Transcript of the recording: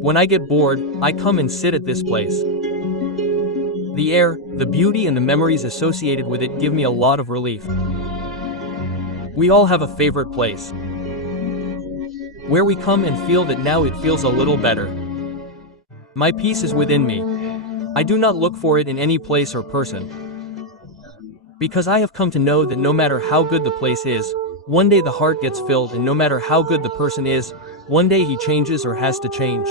When I get bored, I come and sit at this place. The air, the beauty and the memories associated with it give me a lot of relief. We all have a favorite place, where we come and feel that now it feels a little better. My peace is within me. I do not look for it in any place or person, because I have come to know that no matter how good the place is, one day the heart gets filled, and no matter how good the person is, one day he changes or has to change.